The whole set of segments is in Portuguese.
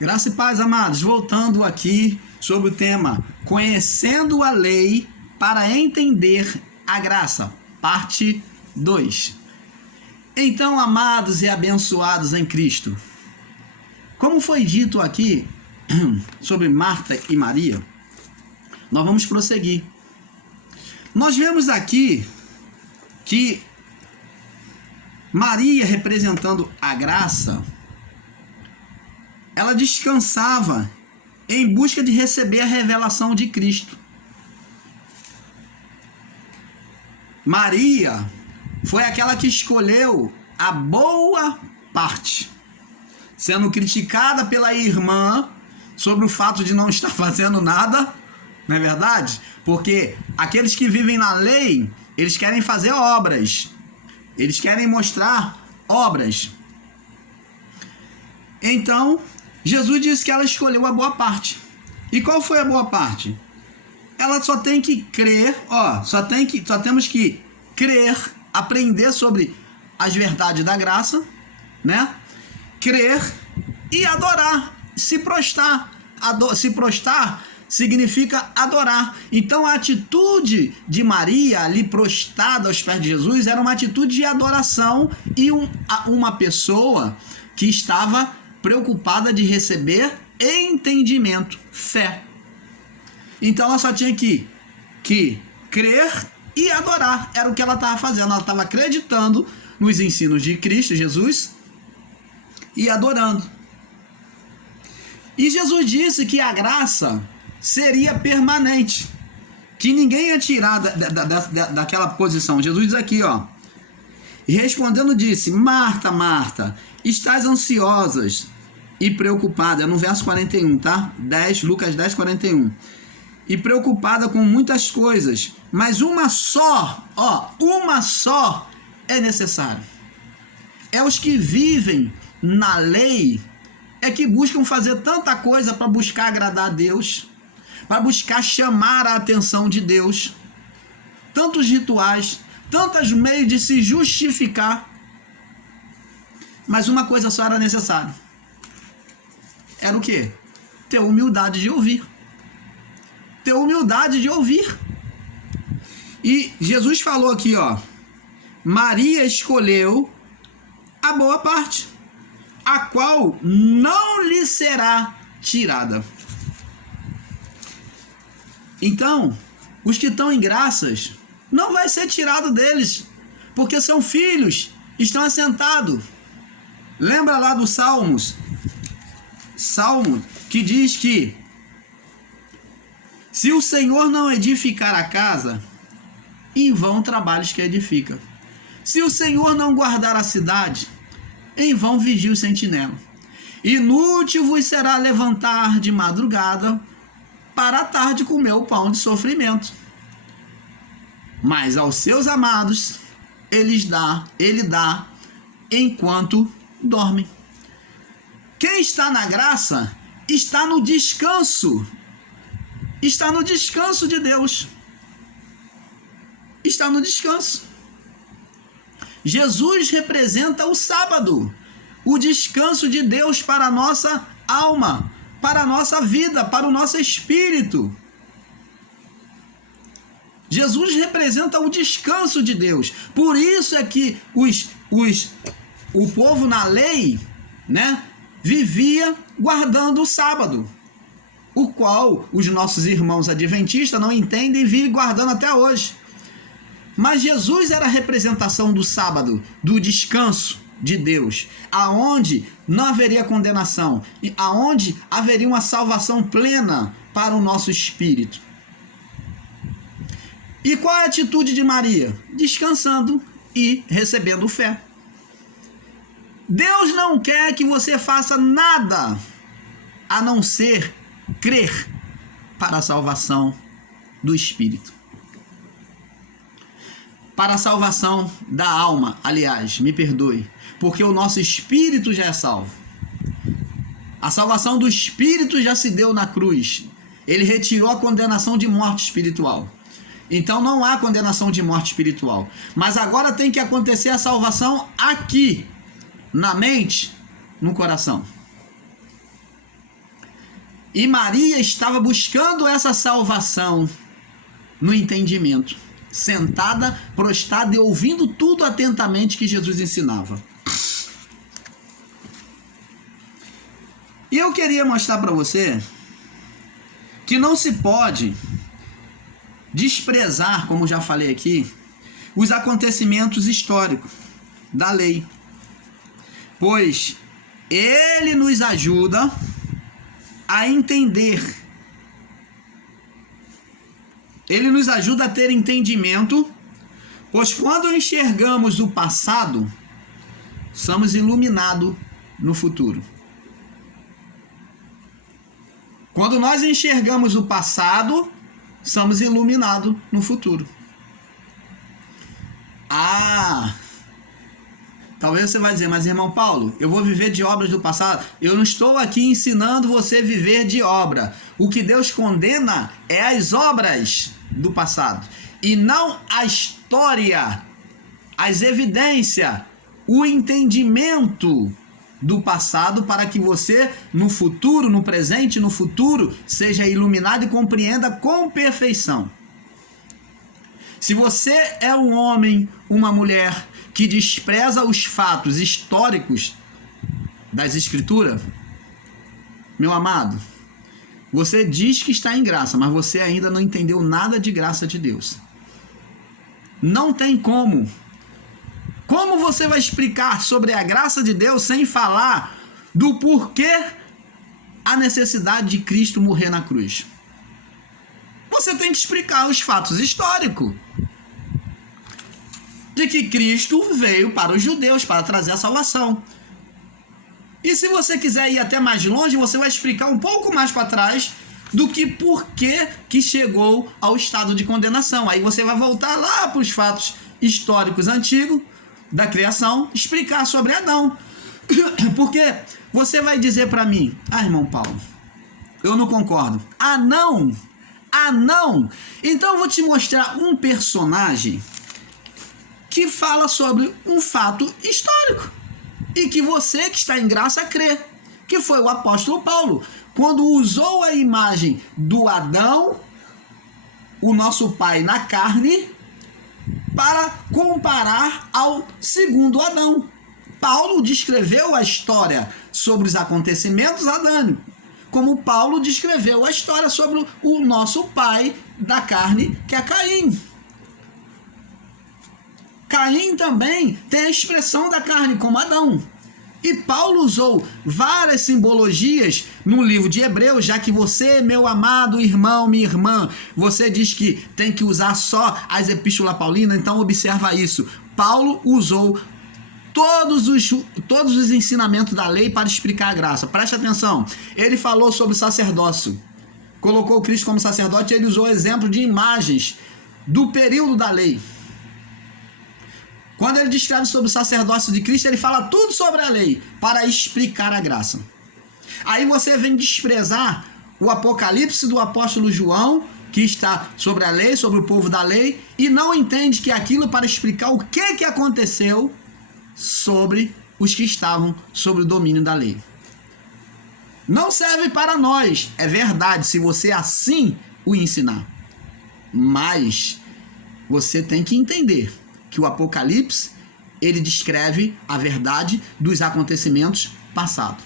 Graça e paz, amados. Voltando aqui sobre o tema Conhecendo a Lei para Entender a Graça, parte 2. Então, amados e abençoados em Cristo, como foi dito aqui sobre Marta e Maria, nós vamos prosseguir. Nós vemos aqui que Maria, representando a graça, ela descansava em busca de receber a revelação de Cristo. Maria foi aquela que escolheu a boa parte, sendo criticada pela irmã sobre o fato de não estar fazendo nada, não é verdade? Porque aqueles que vivem na lei, eles querem fazer obras, eles querem mostrar obras. Então, Jesus disse que ela escolheu a boa parte. E qual foi a boa parte? Ela só tem que crer, só temos que crer, aprender sobre as verdades da graça, né? Crer e adorar, se prostrar. Se prostrar significa adorar. Então a atitude de Maria ali prostrada aos pés de Jesus era uma atitude de adoração e uma pessoa que estava preocupada de receber entendimento, fé. Então ela só tinha que crer e adorar. Era o que ela estava fazendo. Ela estava acreditando nos ensinos de Cristo Jesus e adorando. E Jesus disse que a graça seria permanente, que ninguém ia tirar daquela posição. Jesus diz aqui, e respondendo disse: Marta, Marta, estás ansiosas e preocupada. É no verso 41, tá? Lucas 10, 41. E preocupada com muitas coisas, mas uma só é necessária. É os que vivem na lei é que buscam fazer tanta coisa para buscar agradar a Deus, para buscar chamar a atenção de Deus, tantos rituais, tantos meios de se justificar, mas uma coisa só era necessária. Era o quê? Ter humildade de ouvir. Ter humildade de ouvir. E Jesus falou aqui, Maria escolheu a boa parte, a qual não lhe será tirada. Então, os que estão em graças, não vai ser tirado deles, porque são filhos, estão assentados. Lembra lá do Salmo que diz que se o Senhor não edificar a casa, em vão trabalhos que edifica. Se o Senhor não guardar a cidade, em vão vigia o sentinela. Inútil vos será levantar de madrugada para a tarde comer o pão de sofrimento. Mas aos seus amados ele dá enquanto dormem. Quem está na graça está no descanso. Está no descanso de Deus. Está no descanso. Jesus representa o sábado, o descanso de Deus para a nossa alma, para a nossa vida, para o nosso espírito. Jesus representa o descanso de Deus. Por isso é que o povo na lei, né, vivia guardando o sábado, o qual os nossos irmãos adventistas não entendem e vivem guardando até hoje. Mas Jesus era a representação do sábado, do descanso de Deus, aonde não haveria condenação, aonde haveria uma salvação plena para o nosso espírito. E qual é a atitude de Maria? Descansando e recebendo fé. Deus não quer que você faça nada a não ser crer para a salvação do espírito. Para a salvação da alma, aliás, me perdoe, porque o nosso espírito já é salvo. A salvação do espírito já se deu na cruz. Ele retirou a condenação de morte espiritual. Então não há condenação de morte espiritual. Mas agora tem que acontecer a salvação aqui, na mente, no coração. E Maria estava buscando essa salvação no entendimento, sentada, prostrada e ouvindo tudo atentamente que Jesus ensinava. E eu queria mostrar para você que não se pode desprezar, como já falei aqui, os acontecimentos históricos da lei, pois ele nos ajuda a entender, ele nos ajuda a ter entendimento, pois quando enxergamos o passado, somos iluminados no futuro. Quando nós enxergamos o passado, somos iluminados no futuro. Talvez você vai dizer, mas irmão Paulo, eu vou viver de obras do passado? Eu não estou aqui ensinando você a viver de obra. O que Deus condena é as obras do passado, e não a história, as evidências, o entendimento do passado, para que você no futuro, no presente e no futuro, seja iluminado e compreenda com perfeição. Se você é um homem, uma mulher que despreza os fatos históricos das Escrituras, meu amado, você diz que está em graça, mas você ainda não entendeu nada de graça de Deus. Não tem como. Como você vai explicar sobre a graça de Deus sem falar do porquê a necessidade de Cristo morrer na cruz? Você tem que explicar os fatos históricos de que Cristo veio para os judeus para trazer a salvação. E se você quiser ir até mais longe, você vai explicar um pouco mais para trás do que porquê que chegou ao estado de condenação. Aí você vai voltar lá para os fatos históricos antigos da criação, explicar sobre Adão. Porque você vai dizer para mim, irmão Paulo, eu não concordo. Não! Então eu vou te mostrar um personagem que fala sobre um fato histórico e que você que está em graça crê, que foi o apóstolo Paulo, quando usou a imagem do Adão, o nosso pai na carne, para comparar ao segundo Adão. Paulo descreveu a história sobre os acontecimentos adâmicos, como Paulo descreveu a história sobre o nosso pai da carne, que é Caim. Caim também tem a expressão da carne como Adão. E Paulo usou várias simbologias no livro de Hebreus, já que você, meu amado irmão, minha irmã, você diz que tem que usar só as epístolas paulinas, então observa isso. Paulo usou todos os ensinamentos da lei para explicar a graça. Preste atenção, ele falou sobre o sacerdócio, colocou Cristo como sacerdote, ele usou exemplo de imagens do período da lei. Quando ele descreve sobre o sacerdócio de Cristo, ele fala tudo sobre a lei para explicar a graça. Aí você vem desprezar o Apocalipse do apóstolo João, que está sobre a lei, sobre o povo da lei, e não entende que aquilo para explicar o que aconteceu sobre os que estavam sobre o domínio da lei. Não serve para nós, é verdade, se você assim o ensinar. Mas você tem que entender que o Apocalipse, ele descreve a verdade dos acontecimentos passados.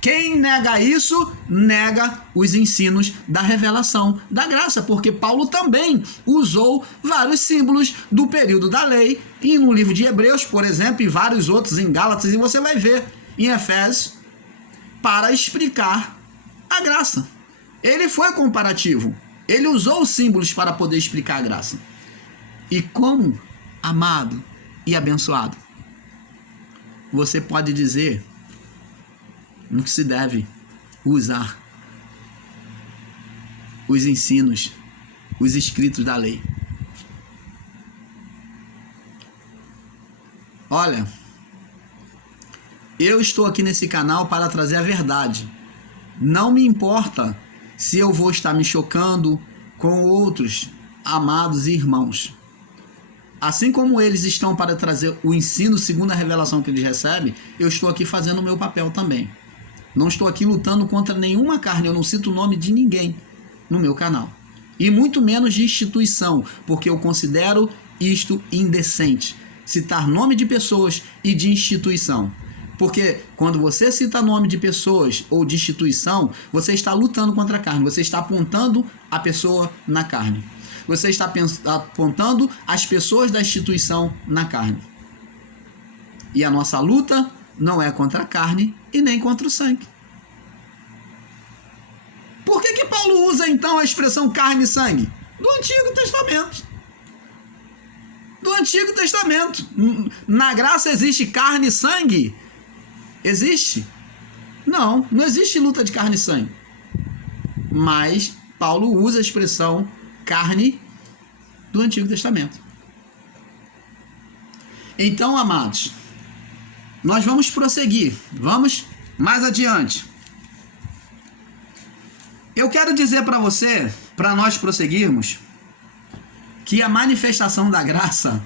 Quem nega isso, nega os ensinos da revelação da graça, porque Paulo também usou vários símbolos do período da lei, e no livro de Hebreus, por exemplo, e vários outros em Gálatas, e você vai ver em Efésios, para explicar a graça. Ele foi comparativo, ele usou os símbolos para poder explicar a graça. E como, amado e abençoado, você pode dizer no que se deve usar os ensinos, os escritos da lei? Olha, eu estou aqui nesse canal para trazer a verdade. Não me importa se eu vou estar me chocando com outros amados irmãos. Assim como eles estão para trazer o ensino segundo a revelação que eles recebem, eu estou aqui fazendo o meu papel também. Não estou aqui lutando contra nenhuma carne, eu não cito o nome de ninguém no meu canal. E muito menos de instituição, porque eu considero isto indecente. Citar nome de pessoas e de instituição. Porque quando você cita nome de pessoas ou de instituição, você está lutando contra a carne, você está apontando a pessoa na carne. Você está apontando as pessoas da instituição na carne. E a nossa luta não é contra a carne e nem contra o sangue. Por que Paulo usa então a expressão carne e sangue? Do Antigo Testamento. Do Antigo Testamento. Na graça existe carne e sangue? Existe? Não, não existe luta de carne e sangue. Mas Paulo usa a expressão carne do Antigo Testamento. Então, amados, nós vamos prosseguir. Vamos mais adiante. Eu quero dizer para você, para nós prosseguirmos, que a manifestação da graça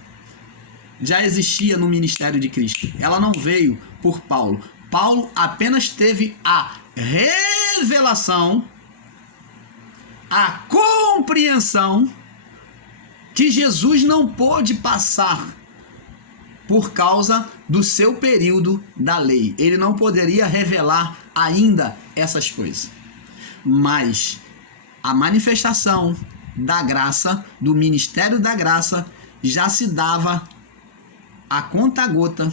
já existia no ministério de Cristo. Ela não veio por Paulo. Paulo apenas teve a revelação, a compreensão que Jesus não pôde passar por causa do seu período da lei. Ele não poderia revelar ainda essas coisas. Mas a manifestação da graça, do ministério da graça, já se dava a conta-gota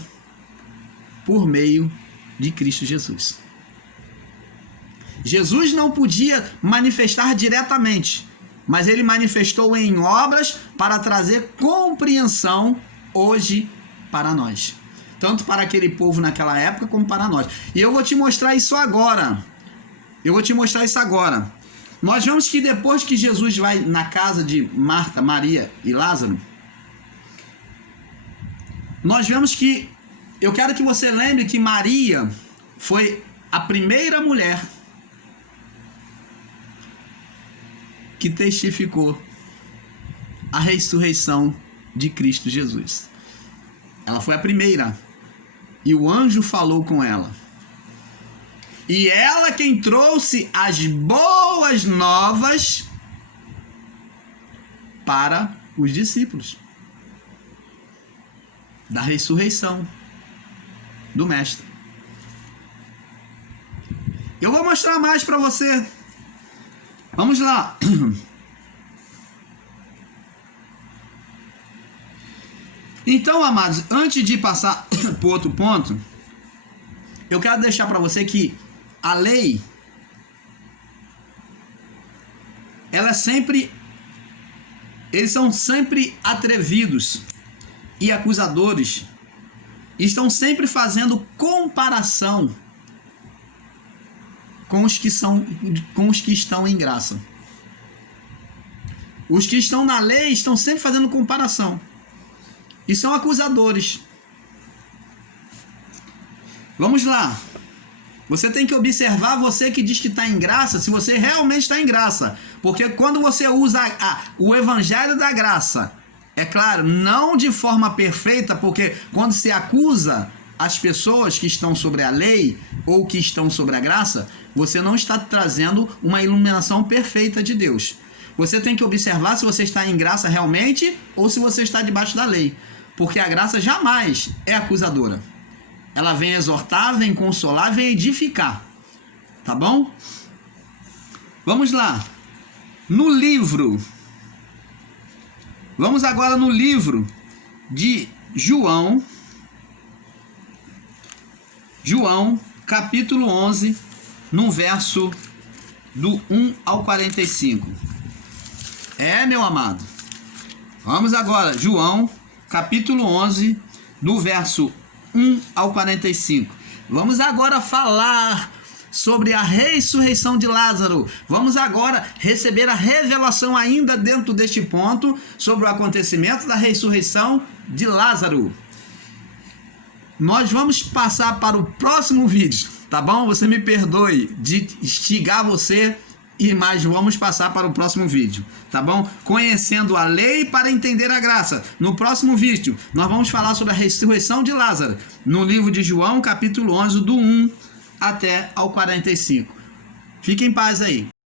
por meio de Cristo Jesus. Jesus não podia manifestar diretamente, mas ele manifestou em obras para trazer compreensão hoje para nós. Tanto para aquele povo naquela época como para nós. E eu vou te mostrar isso agora. Nós vemos que depois que Jesus vai na casa de Marta, Maria e Lázaro, nós vemos que, eu quero que você lembre que Maria foi a primeira mulher que testificou a ressurreição de Cristo Jesus. Ela foi a primeira. E o anjo falou com ela. E ela quem trouxe as boas novas para os discípulos da ressurreição do Mestre. Eu vou mostrar mais para você. Vamos lá. Então, amados, antes de passar para outro ponto, eu quero deixar para você que a lei, eles são sempre atrevidos e acusadores, estão sempre fazendo comparação com os que estão em graça. Os que estão na lei estão sempre fazendo comparação e são acusadores. Vamos lá. Você tem que observar, você que diz que está em graça, se você realmente está em graça. Porque quando você usa o evangelho da graça, é claro, não de forma perfeita, porque quando se acusa as pessoas que estão sobre a lei ou que estão sobre a graça, você não está trazendo uma iluminação perfeita de Deus. Você tem que observar se você está em graça realmente ou se você está debaixo da lei. Porque a graça jamais é acusadora. Ela vem exortar, vem consolar, vem edificar. Tá bom? Vamos lá. Vamos agora no livro de João. João, capítulo 11, no verso do 1 ao 45. Meu amado. Vamos agora, João, capítulo 11, do verso 1 ao 45. Vamos agora falar sobre a ressurreição de Lázaro. Vamos agora receber a revelação ainda dentro deste ponto sobre o acontecimento da ressurreição de Lázaro. Nós vamos passar para o próximo vídeo, tá bom? Você me perdoe de instigar você, mas vamos passar para o próximo vídeo, tá bom? Conhecendo a lei para entender a graça. No próximo vídeo, nós vamos falar sobre a ressurreição de Lázaro, no livro de João, capítulo 11, do 1 até ao 45. Fique em paz aí.